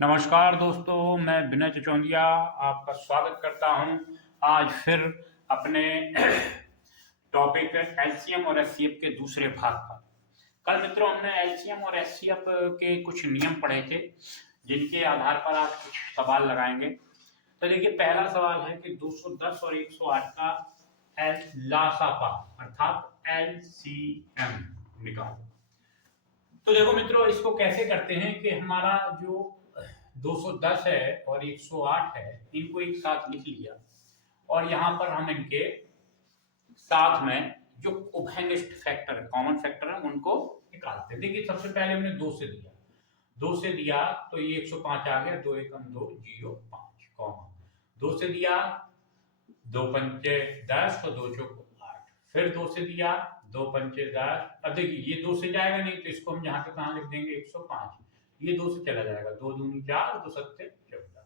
नमस्कार दोस्तों, मैं विनय चचौंदिया आपका स्वागत करता हूं आज फिर अपने टॉपिक एलसीएम और एचसीएफ के दूसरे भाग पर। कल मित्रों हमने एलसीएम और एचसीएफ के कुछ नियम पढ़े थे जिनके आधार पर आज कुछ सवाल लगाएंगे। तो देखिए, पहला सवाल है कि 210 और 108 का लासापा अर्थात एलसीएम निकालो। तो देखो मित्रों, इसको कैसे करते हैं कि हमारा जो 210 है और 108 है, इनको एक साथ लिख लिया और यहां पर हम इनके साथ में जो उभयनिष्ठ फैक्टर कॉमन फैक्टर है उनको निकालते हैं। देखिए, सबसे पहले हमने 2 से दिया तो ये 105 आ गया, 2 एकम 2 0 5 कॉमन। 2 से दिया 2 पंचे 10 तो 2 चौको 8, फिर 2 से दिया 2 पंचे 10। अब देखिए, ये 2 से जाएगा नहीं तो इसको हम यहाँ के कहाँ लिख देंगे 105, ये 2 से चला जाएगा, 2 दूनी 4 2 सत्ते 14।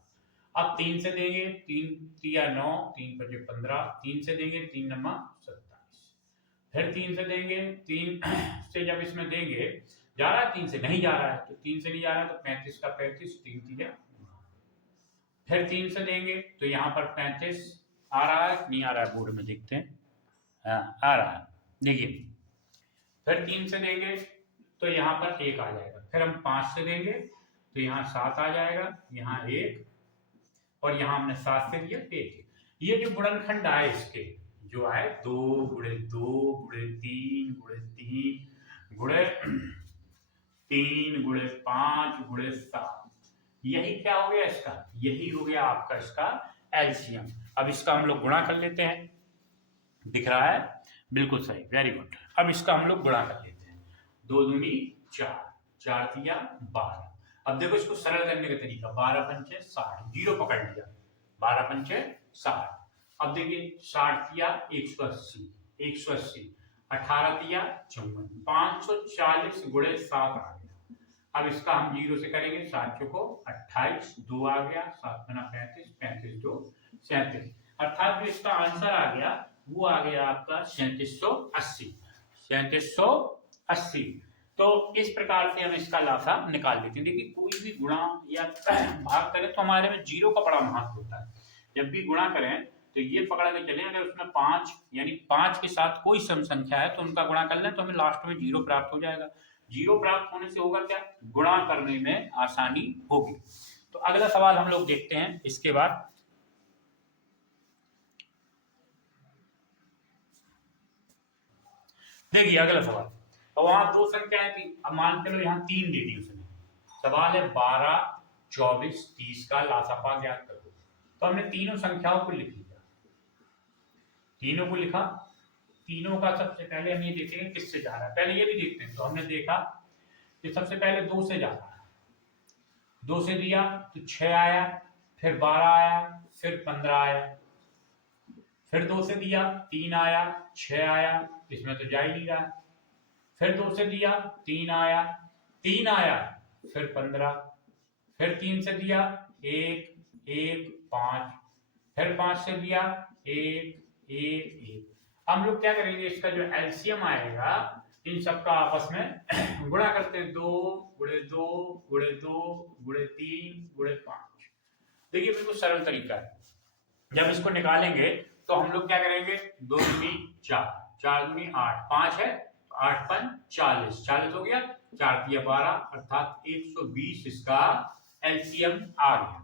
अब 3 से देंगे, 3 तिया 9 3 पंजे 15, 3 से देंगे 3 नमा 27, फिर 3 से देंगे, 3 से जब इसमें देंगे जा रहा है, 3 से नहीं जा रहा है तो 3 से नहीं जा रहा है तो 35 का 35 3 तिया, फिर 3 से देंगे तो यहाँ पर 35 आ रहा है, नहीं आ रहा है, बोर्ड में देखते हैं, हाँ आ रहा है। देखिए, फिर 3 से देंगे तो यहाँ पर 1 आ जाएगा, फिर हम 5 से देंगे तो यहाँ 7 आ जाएगा, यहाँ 1 और यहाँ हमने 7 से दिया 1। ये जो गुणनखंड आए इसके जो आए 2 गुणे 2 गुणे 3 गुणे 3 गुणे 3 गुणे 5 गुणे 7, यही क्या हो गया इसका, यही हो गया आपका इसका एलसीएम। अब इसका हम लोग गुणा कर लेते हैं, दिख रहा है, बिल्कुल सही, वेरी गुड। अब इसका हम लोग गुणा कर लेते हैं, 2 दूनी 4 4 तिया 12। अब देखो इसको सरल करने का तरीका, 12 पंचे 60, जीरो पकड़ लिया, 12 पंचे 60। अब देखिए 60 तिया 180, 180 18 तिया 54, 540 गुणे 7 आ गया। अब इसका हम जीरो से करेंगे, 7 चौको 28, 2 आ गया, 7 गुना 35, 35 2 37, अर्थात जो इसका आंसर आ गया वो आ गया आपका 3780, 3780। तो इस प्रकार से हम इसका लासा निकाल लेते हैं। देखिए, कोई भी गुणा या भाग करें तो हमारे में जीरो का बड़ा महत्व होता है। जब भी गुणा करें तो ये पकड़ के चलें, अगर उसमें 5 यानी 5 के साथ कोई सम संख्या है तो उनका गुणा कर लें तो हमें लास्ट में जीरो प्राप्त हो जाएगा। जीरो प्राप्त होने से होगा क्या, गुणा करने में आसानी होगी। तो अगला सवाल हम लोग देखते हैं इसके बाद। देखिए अगला सवाल, और वहां 2 संख्याएं थी, अब मान के लो यहाँ 3 दे दी उसने। सवाल है 12 24 30 का लासापा ज्ञात करो। तो हमने तीनों संख्याओं को लिख लिया, तीनों को लिखा, तीनों का सबसे पहले हम ये देखेंगे किससे जा रहा है, पहले ये भी देखते हैं। तो हमने देखा कि सबसे पहले 2 से जा रहा है, 2 से दिया तो 6 आया, फिर 12 आया, फिर 15 आया, फिर 2 से दिया 3 आया, 6 आया, इसमें तो जा ही नहीं रहा। फिर 2 से दिया 3 आया, 3 आया, फिर 15, फिर 3 से दिया 1 1 5, फिर 5 से दिया 1 1 1। हम लोग क्या करेंगे, इसका जो एलसीएम आएगा इन सबका आपस में गुणा करते हैं, 2 गुणे 2 गुणे 2 गुणे 3 गुणे 5। देखिए बिल्कुल सरल तरीका है। जब इसको निकालेंगे तो हम लोग क्या करेंगे, 2 दूनी 4 4 दूनी 8, 5 है 8 पंच 40, 40 हो गया, 4 तिया 12, अर्थात 120 इसका एलसीएम आ गया।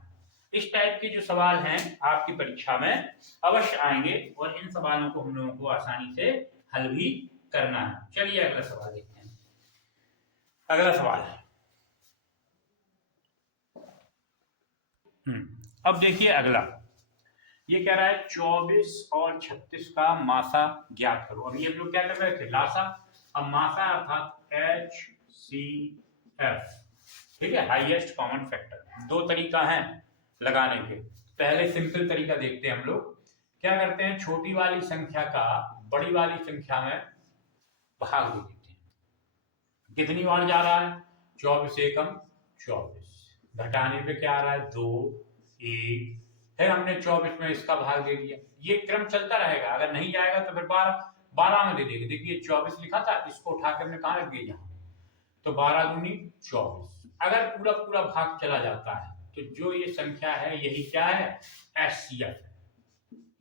इस टाइप के जो सवाल हैं आपकी परीक्षा में अवश्य आएंगे और इन सवालों को हम लोगों को आसानी से हल भी करना है। चलिए अगला सवाल देखते हैं। अगला सवाल है, अब देखिए अगला, ये कह रहा है 24 और 36 का मासा ज्ञात करो। अभी हम लोग क्या कर रहे थे, लासा। अब मासा अर्थात HCF, ठीक है, हाईएस्ट कॉमन फैक्टर। 2 तरीका है लगाने के। पहले सिंपल तरीका देखते हैं हम लोग, क्या करते हैं, छोटी वाली संख्या का बड़ी वाली संख्या में भाग दे देते हैं। कितनी बार जा रहा है, 24 एकम 24, घटाने पे क्या आ रहा है 2 1, फिर हमने 24 में इसका भाग दे दिया। ये क्रम चलता रहेगा, अगर नहीं जाएगा तो फिर 12 में दे देंगे। देखिए 24 लिखा था, इसको उठा के हमने कहाँ रख दिया, यहाँ, तो 12 दूनी 24। अगर पूरा पूरा भाग चला जाता है तो जो ये संख्या है यही क्या है, एचसीएफ है।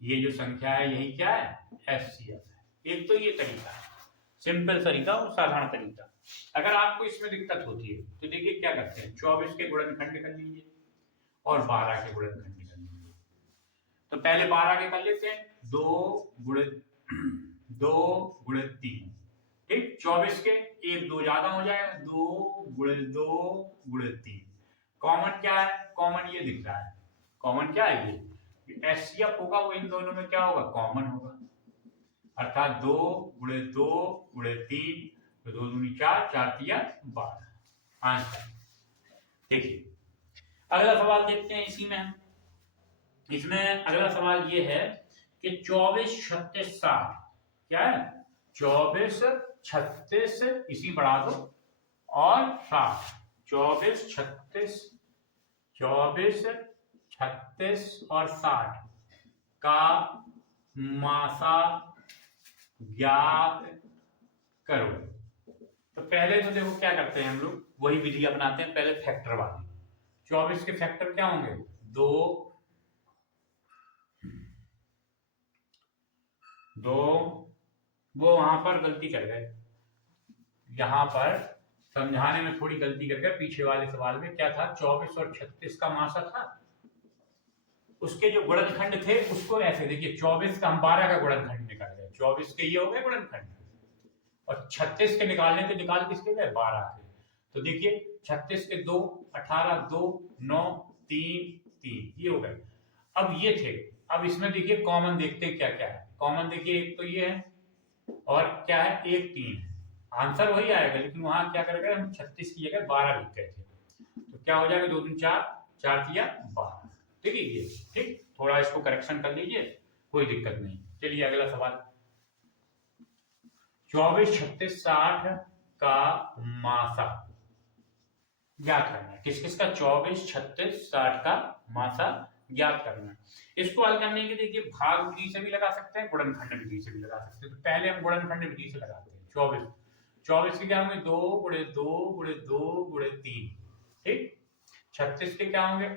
ये जो संख्या है यही क्या है, एचसीएफ है। एक तो ये तरीका है, सिंपल तरीका और साधारण तरीका। अगर आपको इसमें दिक्कत होती है तो देखिए क्या करते हैं, 24 के गुणनखंड कर लीजिए और 12 के गुणनखंड कर लीजिए। तो पहले 12 के कर लेते हैं, 2 गुणित 3, ठीक। 24 के 1 2 ज्यादा हो जाएगा, 2 गुणित 3। कॉमन क्या है, कॉमन ये दिख रहा है, कॉमन क्या है, ये एचसीएफ होगा वो इन दोनों में क्या होगा, कॉमन होगा। अर्थात 2 गुणित 2 गुणित 3, तो 2 दूनी 4, 4 तिया 12, आंसर। देखिए अगला सवाल देखते हैं इसी में। इसमें अगला सवाल ये है कि 24 36 60 क्या है, 24 36 इसी बढ़ा दो और 60, 24 36 और 60 का मासा ज्ञात करो। तो पहले तो देखो क्या करते हैं हम लोग, वही विधि अपनाते हैं, पहले फैक्टर वाली। 24 के फैक्टर क्या होंगे, 2 वो वहां पर गलती कर गए, यहां पर समझाने में थोड़ी गलती कर गए। पीछे वाले सवाल में क्या था, 24 और 36 का मासा था, उसके जो गुणनखंड थे उसको ऐसे देखिए, 24 का हम 12 का गुणनखंड निकाल गए, 24 के ये हो गए गुणनखंड, और 36 के निकालने के निकाल किसके गए, 12 के। तो देखिए 36 के 2 18, 2 9 3 3 ये हो गए। अब ये थे, अब इसमें देखिए कॉमन देखते हैं क्या क्या है। कॉमन देखिए एक तो ये है और क्या है, एक 3 है, आंसर वही आएगा, लेकिन वहां क्या करेंगे हम 36 की जगह 12 लिख गए थे, तो क्या हो जाएगा, 2 3 4, 4 तिया 12, ठीक है ये, ठीक। थोड़ा इसको करेक्शन कर लीजिए, कोई दिक्कत नहीं। चलिए अगला सवाल, 24 36 60 का मासा ज्ञात करना है। किस किस का, 24 36 60 का मासा ज्ञात करना है। इसको हल करने के लिए भाग विधि से भी लगा सकते हैं, गुणनखंड विधि से भी लगा सकते हैं। तो पहले हम गुणनखंड विधि से लगाते हैं। 24 के क्या होंगे, 2 गुणित 2 गुणित 2 गुणित 3, ठीक। 36 के क्या होंगे,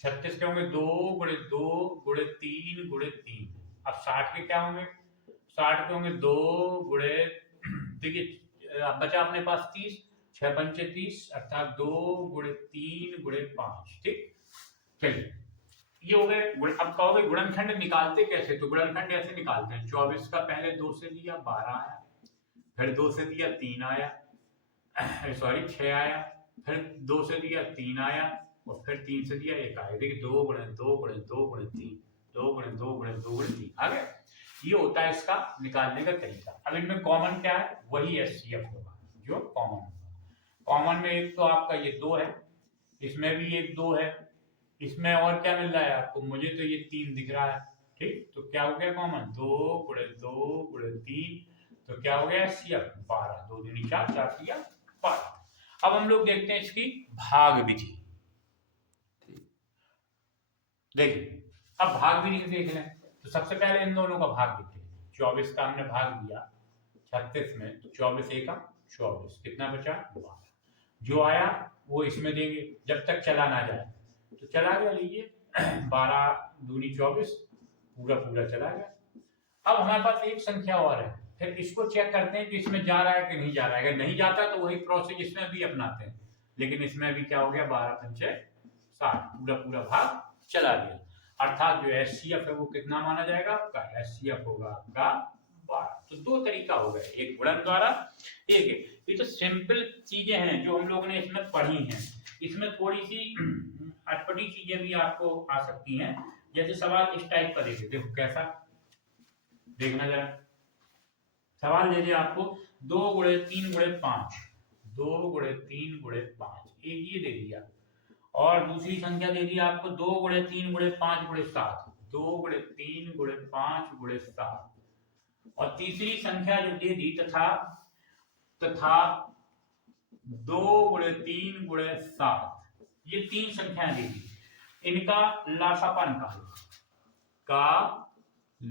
36 के होंगे 2 गुणित 2 गुणित 3 गुणित 3। अब 60 के क्या होंगे, 60 के होंगे 2 गुणित, देखिए अब बचा अपने पास 30, 6 पंचे 30, अर्थात 2 गुणित 3 गुणित 5, ठीक। चलिए ये हो गए। अब कहोगे गुणनखंड निकालते कैसे, तो गुणनखंड ऐसे निकालते हैं, 24 का पहले 2 से दिया 12 आया, फिर 2 से दिया 3 आया, सॉरी 6 आया, फिर 2 से दिया 3 आया, और फिर 3 से दिया 1 आया। देखिए 2 गुणित 2 गुणित 2 गुणित 3, 2 गुणित 2 गुणित 2 गुणित 3 आ गया। ये होता है इसका निकालने का तरीका। अब इनमें कॉमन क्या है, वही एचसीएफ होगा जो कॉमन होगा। कॉमन में एक तो आपका ये 2 है, इसमें भी एक 2 है, इसमें और क्या मिल रहा है आपको, मुझे तो ये 3 दिख रहा है, ठीक। तो क्या हो गया कॉमन, 2 गुणित 2 गुणित 3, तो क्या हो गया एचसीएफ 12, 2 दूनी 4, 4 तिया 12। अब हम लोग देखते हैं इसकी भाग विधि। देखिए अब भाग विधि से देख लें, तो सबसे पहले इन दोनों का भाग देखते हैं। 24 का हमने भाग दिया 36 में, तो 24 एकम 24, कितना बचा 12, जो आया वो इसमें देंगे जब तक चला ना जाए, तो चला गया, लीजिए 12 दूनी 24, पूरा पूरा चला गया। अब हमारे पास एक संख्या और है, फिर इसको चेक करते हैं कि इसमें जा रहा है कि नहीं जा रहा है। अगर नहीं जाता तो वही प्रोसेस इसमें भी अपनाते हैं, लेकिन इसमें भी क्या हो गया, 12 पंचे 60, पूरा पूरा भाग चला गया। अर्थात जो एचसीएफ है वो कितना माना जाएगा आपका, एचसीएफ होगा आपका 12। तो 2 तरीका हो गए, एक गुणन द्वारा, एक है। ये तो सिंपल चीजें हैं जो हम लोगों ने इसमें पढ़ी हैं। इसमें थोड़ी सी अटपटी चीजें भी आपको आ सकती हैं, जैसे सवाल इस टाइप का देखिए, देखो कैसा, देखना जरा। सवाल दे दिया आपको 2 गुणित 3 गुणित 5, 2 गुणित 3 गुणित 5, एक ये दे दिया, और दूसरी संख्या दे दी आपको 2 गुणित 3 गुणित 5 गुणित 7, 2 गुणित 3 गुणित 5 गुणित 7, और तीसरी संख्या जो दे दी तथा 2 गुणित 3 गुणित 7, ये 3 संख्याएं दी दी, इनका लासापा निकालो, का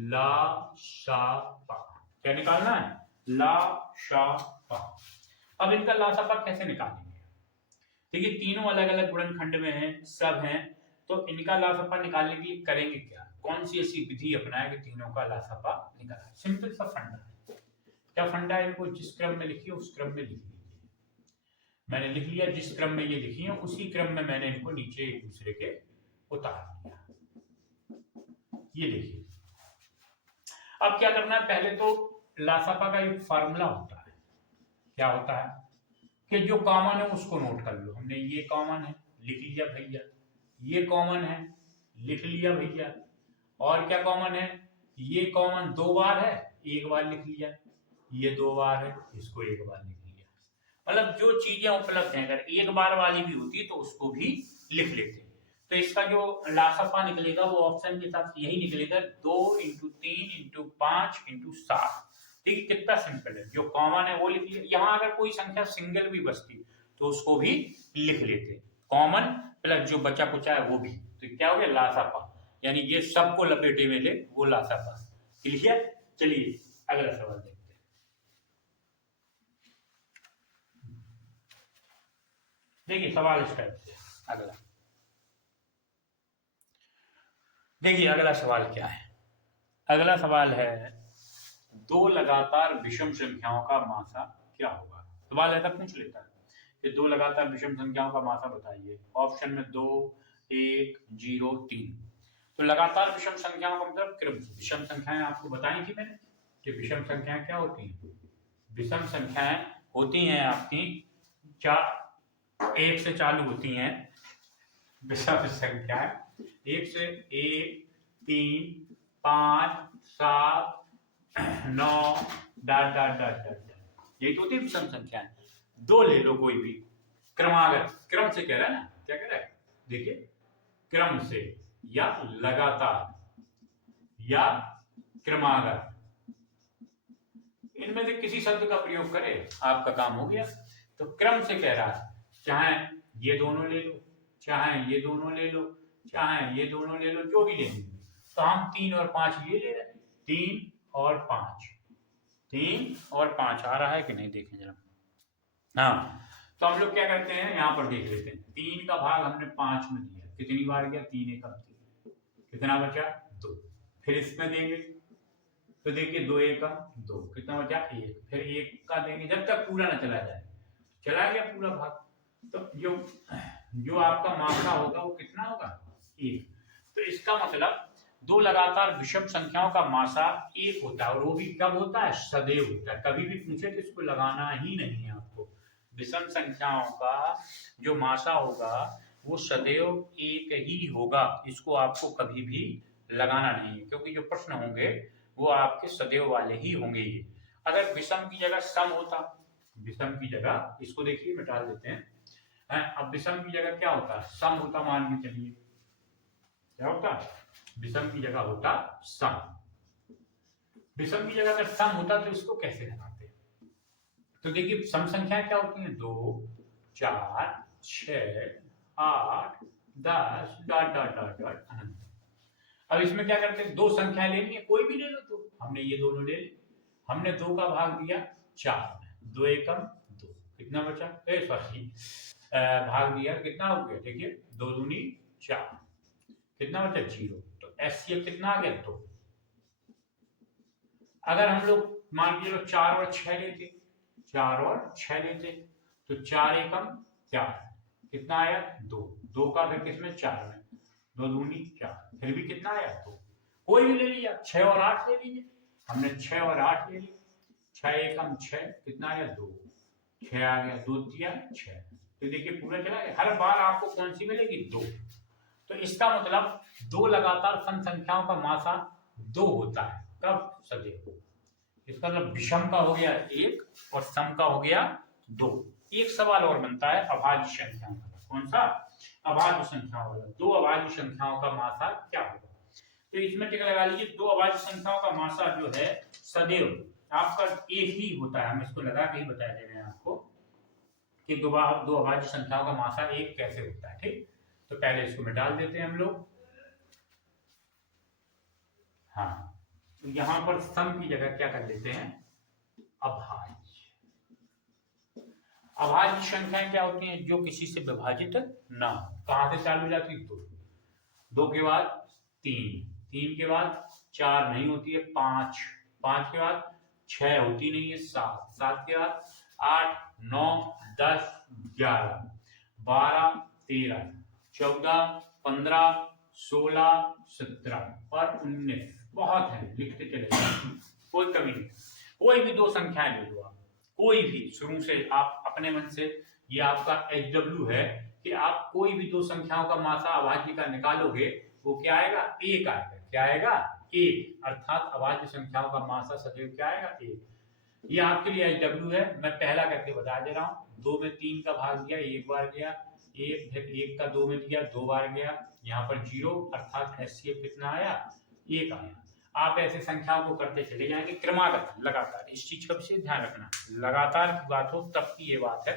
लासापा, क्या निकालना है, लासापा। अब इनका लासापा कैसे निकालेंगे, देखिए तीनों अलग अलग गुणनखंड में हैं, सब हैं, तो इनका लासपा निकालने के लिए करेंगे क्या, कौन सी ऐसी विधि अपनाए कि तीनों का लासपा निकाले। सिंपल सा फंडा है। क्या फंडा है, इनको जिस क्रम में लिखिए उस क्रम में लिख लीजिए। मैंने लिख लिया, जिस क्रम में ये लिखी है उसी क्रम में मैंने इनको नीचे एक दूसरे के उतार दिया। ये देखिए, अब क्या करना है, पहले तो लासपा का एक फार्मूला होता है। क्या होता है कि जो कॉमन है उसको नोट कर लो। हमने ये कॉमन है, लिख लिया भैया, ये कॉमन है, लिख लिया भैया, और क्या कॉमन है, ये कॉमन 2 बार है, एक बार लिख लिया, ये 2 बार है, इसको एक बार लिख लिया। मतलब जो चीजें उपलब्ध हैं, अगर एक बार वाली भी होती है तो उसको भी लिख लेते हैं। तो इसका जो लासपा निकलेगा वो ऑप्शन के साथ यही निकलेगा, 2 × 3 × 5 × 7। ठीक है, कितना सिंपल है, जो कॉमन है वो लिख लिया। यहाँ अगर कोई संख्या सिंगल भी बचती तो उसको भी लिख लेते, कॉमन प्लस जो बचा कुचा है वो भी। तो क्या हो गया, लासपा, यानी ये सबको लपेटे में ले वो लासपा। क्लियर। चलिए अगला सवाल देखते हैं। देखिए सवाल इस टाइप से, अगला देखिए, अगला सवाल क्या है। अगला सवाल है, 2 लगातार विषम संख्याओं का मासा क्या होगा। सवाल ऐसा पूछ लेता है कि 2 लगातार विषम संख्याओं का मासा बताइए। ऑप्शन में 2, 1, 0, 3। तो लगातार विषम संख्याओं का मतलब क्रम। विषम संख्याएं आपको बताई थी मैंने कि विषम संख्याएं क्या होती हैं। विषम संख्याएं होती हैं आपकी 1 से चालू होती हैं। विषम संख्याएं 1 से 1, 3, 5, 7, 9 डॉट डॉट डॉट डॉट, यही तो होती है विषम संख्याएं। 2 ले लो कोई भी, क्रमागत, क्रम से कह रहा है ना, क्या कह रहा है, देखिए क्रम से या लगातार या क्रमागत, इनमें से किसी शब्द का प्रयोग करे, आपका काम हो गया। तो क्रम से कह रहा है, चाहे ये दोनों ले लो, चाहे ये दोनों ले लो, चाहे ये दोनों ले लो, जो भी ले लो। तो हम 3 और 5 ये ले रहे हैं, 3 और 5, 3 और 5 आ रहा है कि नहीं, देखें जरा। हाँ, तो हम लोग क्या करते हैं, यहाँ पर देख लेते हैं। 3 का भाग हमने 5 में दिया, कितनी बार गया, 3 एकम 3, कितना बचा 2। फिर इसमें देंगे तो देखिए 2 एकम 2, कितना बचा 1। फिर 1 का देंगे जब तक पूरा ना चला जाए, चला गया पूरा भाग। तो जो आपका मात्रा होगा वो कितना होगा, 1। तो इसका मतलब 2 लगातार विषम संख्याओं का मासा 1 होता है, और वो भी कब होता है, सदैव होता है। कभी भी पूछे तो इसको लगाना ही नहीं है आपको। विषम संख्याओं का जो मासा होगा वो सदैव 1 ही होगा, इसको आपको कभी भी लगाना नहीं है, क्योंकि जो प्रश्न होंगे वो आपके सदैव वाले ही होंगे। ये अगर विषम की जगह सम होता, विषम की जगह, इसको देखिए मिटा देते हैं। अब विषम की जगह क्या होता है, सम होता, मान के चलिए क्या होता, विषम की जगह होता सम। विषम की जगह अगर सम होता तो इसको कैसे लगाते, तो देखिए सम संख्याएं क्या होती हैं, 2, 4, 6, 8, 10 डॉट डॉट डॉट डॉट अनंत। अब इसमें क्या करते हैं, 2 संख्याएं लेनी है, कोई भी ले लो। तो हमने ये दोनों ले ली, हमने 2 का भाग दिया 4 में, 2 एकम 2, कितना बचा, सॉरी भाग दिया, कितना हो गया, देखिए 2 दूनी 4, कितना बचा 0। तो एचसीएफ कितना आ गया 2। अगर हम लोग मान लीजिए 4 और 6 लेते, 4 और 6 लेते, तो 4 एकम 4, कितना आया 2। 2 का फिर किसमें, 4 में, 2 दूनी 4, फिर भी कितना आया 2। कोई भी ले लिया, 6 और 8 ले लीजिए, हमने 6 और 8 ले लिया, 6 एकम 6, कितना आया 2, 6 आ गया, 2 दिया 6। तो देखिए पूरा चला गया। हर बार आपको कौन सी मिलेगी, 2। तो इसका मतलब 2 लगातार सम संख्याओं का मासा 2 होता है, कब, सदैव। इसका मतलब विषम का हो गया 1 और सम का हो गया 2। एक सवाल और बनता है अभाज्य संख्याओं का, कौन सा, अभाज्य संख्याओं वाला। 2 अभाज्य संख्याओं का मासा क्या होगा, तो इसमें टिक लगा लीजिए। 2 अभाज्य संख्याओं का मासा जो है सदैव आपका 1 ही होता है। हम इसको लगा के ही बता दे रहे हैं आपको कि 2 अभाज्य संख्याओं का मासा 1 कैसे होता है। ठीक, तो पहले इसको मिटा देते हैं हम लोग। हाँ, तो यहां पर सम की जगह क्या कर लेते हैं, अभाज्य। अभाज्य संख्याएं क्या होती हैं? जो किसी से विभाजित ना हो। कहाँ से चालू हो जाती है? दो, दो के बाद तीन, तीन के बाद चार नहीं होती है, पांच, पांच के बाद छह होती नहीं है, सात, सात के बाद आठ, नौ, 10, 11, 12, 13, 14, 15, 16, 17 और 19। बहुत है, लिखते चले जाओ, कोई कमी नहीं। कोई भी दो संख्याएं ले लो आप, कोई भी शुरू से आप अपने मन से, ये आपका HW है कि आप कोई भी दो संख्याओं का मासा अभाज्य का निकालोगे, वो क्या आएगा? एक आएगा। क्या आएगा? एक। अर्थात अभाज्य संख्याओं का मासा सदैव क्या आएगा? एक। ये आपके लिए HW है, मैं पहला करके बता दे रहा हूँ। दो में तीन का भाग दिया, एक बार गया, एक का दो में दिया, दो बार गया, यहाँ पर जीरो, अर्थात HCF कितना आया? एक आया। आप ऐसे संख्याओं को करते चले जाएंगे क्रमागत, लगातार। इस चीज का विशेष ध्यान रखना, लगातार की बात हो तब की ये बात है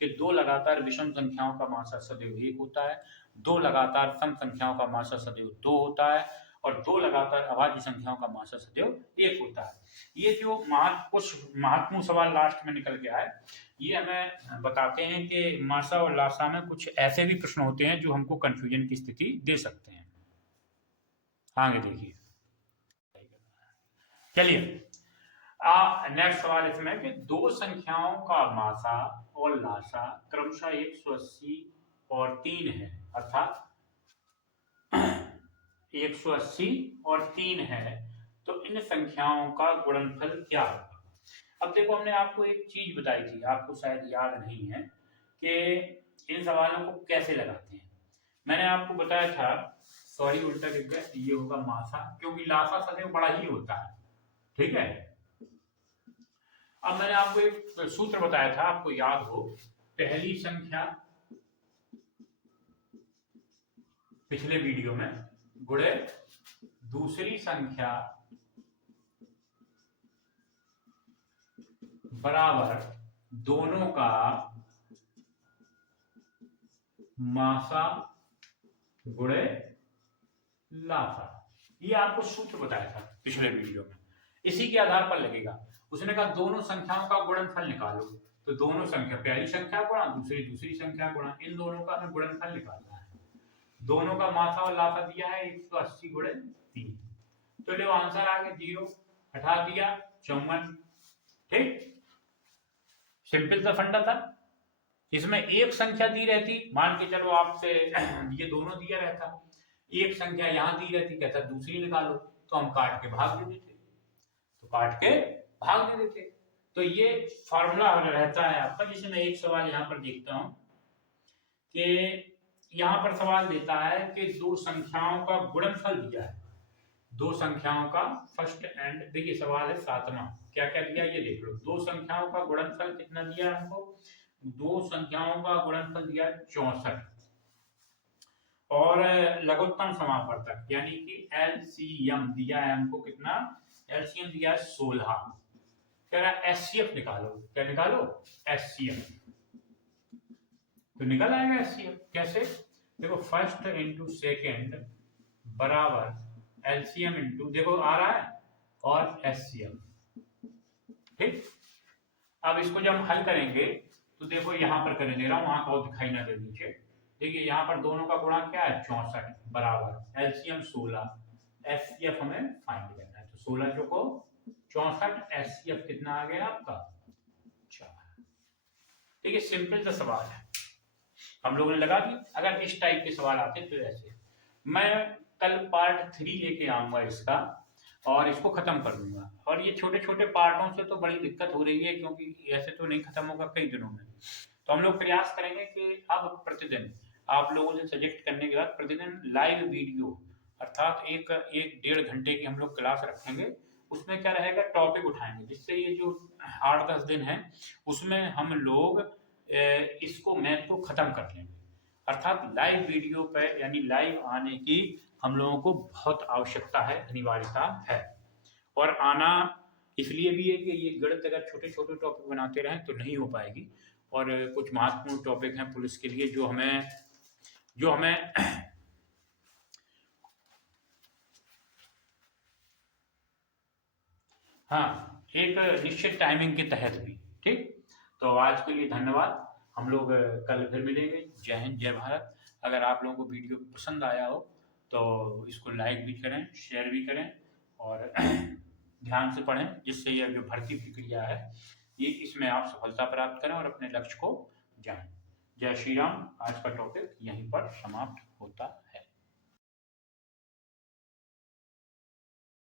कि दो लगातार विषम संख्याओं का मासा सदैव एक होता है, दो लगातार सम संख्याओं का मासा सदैव दो होता है, और दो लगातार अभाज्य संख्याओं का मासा सदैव एक होता है। ये जो कुछ महत्वपूर्ण सवाल लास्ट में निकल के आए, ये हमें बताते हैं कि मासा और लासा में कुछ ऐसे भी प्रश्न होते हैं जो हमको कंफ्यूजन की स्थिति दे सकते हैं। आगे देखिए, चलिए नेक्स्ट सवाल इसमें कि दो संख्याओं का मासा और लासा क्रमशः 180 और 3 है, अर्थात 180 और 3 है, तो इन संख्याओं का गुणनफल क्या होगा? अब देखो, हमने आपको एक चीज बताई थी, आपको शायद याद नहीं है कि इन सवालों को कैसे लगाते हैं। मैंने आपको बताया था, सॉरी उल्टा लिख गया, ये होगा मासा, क्योंकि लासा सदैव बड़ा ही होता है, ठीक है। अब मैंने आपको एक सूत्र बताया था, आपको याद हो, पहली संख्या पिछले वीडियो में गुणे दूसरी संख्या बराबर दोनों का मासा गुणे लासा। ये आपको सूत्र बताया था पिछले वीडियो में, इसी के आधार पर लगेगा। उसने कहा दोनों संख्याओं का गुणनफल निकालो, तो दोनों संख्या, पहली संख्या गुणा दूसरी संख्या गुणा, इन दोनों का हमें गुणनफल निकालना है। दोनों का मासा और लासा दिया है 180 गुणे 3, तो जो आंसर आ गया 0, हटा दिया 54। ठीक, सिंपल सा फंडा था। इसमें एक संख्या दी रहती, मान के चलो आपसे ये दोनों दिया रहता, एक संख्या यहां दी रहती, कहता दूसरी निकालो, तो हम काट के भाग दे देते, तो काट के भाग दे देते। तो ये फॉर्मूला रहता है आपका। जैसे मैं एक सवाल यहाँ पर देखता हूं कि यहाँ पर सवाल देता है कि दो संख्याओं का गुणनफल दिया है, दो संख्याओं का फर्स्ट एंड, देखिए सवाल है 7वां, क्या क्या दिया ये देख लो। दो संख्याओं का गुणनफल कितना दिया हमको? दो संख्याओं का गुणनफल दिया 64, और लघुत्तम समापवर्तक यानी कि LCM दिया है हमको कितना? LCM दिया है 16। कह रहा है HCF निकालो, क्या निकालो? HCF, तो निकल आएगा HCF। कैसे? देखो, फर्स्ट इंटू सेकेंड बराबर LCM इंटू, देखो आ रहा है, और HCF। ठीक, अब इसको जब हम हल करेंगे तो देखो यहां पर कर दे रहा हूं, वहां का दिखाई ना दे नीचे। देखिए यहाँ पर दोनों का गुणा क्या है? 64 बराबर LCM 16, HCF हमें फाइंड करना है, तो 16 चौको 64, HCF कितना आ गया आपका? 4। देखिए सिंपल सा सवाल है, हम लोगों ने लगा दी। अगर इस टाइप के सवाल आते तो ऐसे, मैं कल पार्ट 3 लेके आऊंगा इसका, और इसको खत्म कर दूंगा। और ये छोटे छोटे पार्टों से तो बड़ी दिक्कत हो रही है, क्योंकि ऐसे तो नहीं खत्म होगा कई दिनों में। तो हम लोग प्रयास करेंगे कि अब प्रतिदिन आप लोगों से सजेक्ट करने के बाद प्रतिदिन लाइव वीडियो, अर्थात एक एक 1.5 घंटे की हम लोग क्लास रखेंगे। उसमें क्या रहेगा? टॉपिक उठाएंगे, जिससे ये जो 8-10 दिन है उसमें हम लोग इसको मैथ को खत्म कर लेंगे। अर्थात लाइव वीडियो पे यानी लाइव आने की हम लोगों को बहुत आवश्यकता है, अनिवार्यता है। और आना इसलिए भी है कि ये गणित अगर छोटे छोटे टॉपिक बनाते रहें तो नहीं हो पाएगी। और कुछ महत्वपूर्ण टॉपिक हैं पुलिस के लिए जो हमें हाँ, एक निश्चित टाइमिंग के तहत भी। ठीक, तो आज के लिए धन्यवाद। हम लोग कल फिर मिलेंगे। जय हिंद, जय भारत। अगर आप लोगों को वीडियो पसंद आया हो तो इसको लाइक भी करें, शेयर भी करें और ध्यान से पढ़ें, जिससे यह जो भर्ती प्रक्रिया है ये इसमें आप सफलता प्राप्त करें और अपने लक्ष्य को जानें। जय श्री राम। आज का टॉपिक यहीं पर समाप्त होता है।